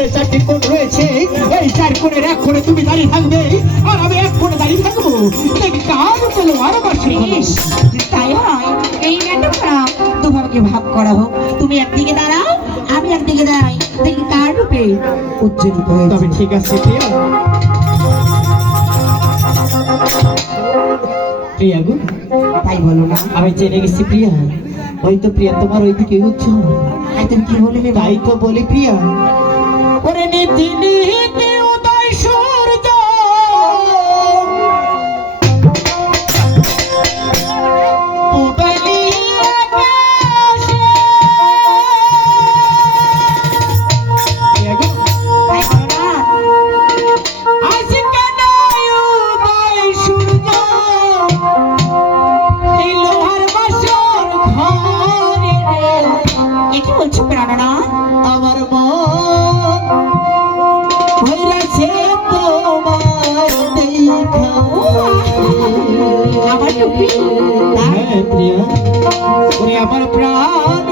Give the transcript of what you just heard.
ঘরে 4টি কোণ রয়েছে, এই 4 কোণের এক কোণে তুমি দাঁড়িয়ে থাকবে আর আমি এক কোণে দাঁড়িয়ে থাকবো। দেখি কার চলো আর বাসি। তাই হয়, এই নাটকটা তোমাকে ভাব করা হোক। তুমি একদিকে দাঁড়াও, আমি একদিকে দাঁড়াই, দেখি কার রূপে উজ্জ্বলিত হয়েছে। তবে ঠিক আছে প্রিয়া। প্রিয়া গো, তাই বলো না। আমি জেনে গেছি প্রিয়া, ওই তো প্রিয়া তোমার ওইদিকে উঠছো। তাই তুমি কি বলবে? তাই তো বলি প্রিয়া, ওরে নীতি নীতি উদয় সূর্য উদয়নি আকাশে। প্রিয়া গো, তাই বলো না। আজ কেন উদয় সূর্য এই লোহার বাসর ঘরে রে। এ কি বলছো প্রাণনা? আমার মন হইরাছে তোমার দেখা। আমার টুপি। হ্যাঁ প্রিয়া, ওরে আমার প্রাণ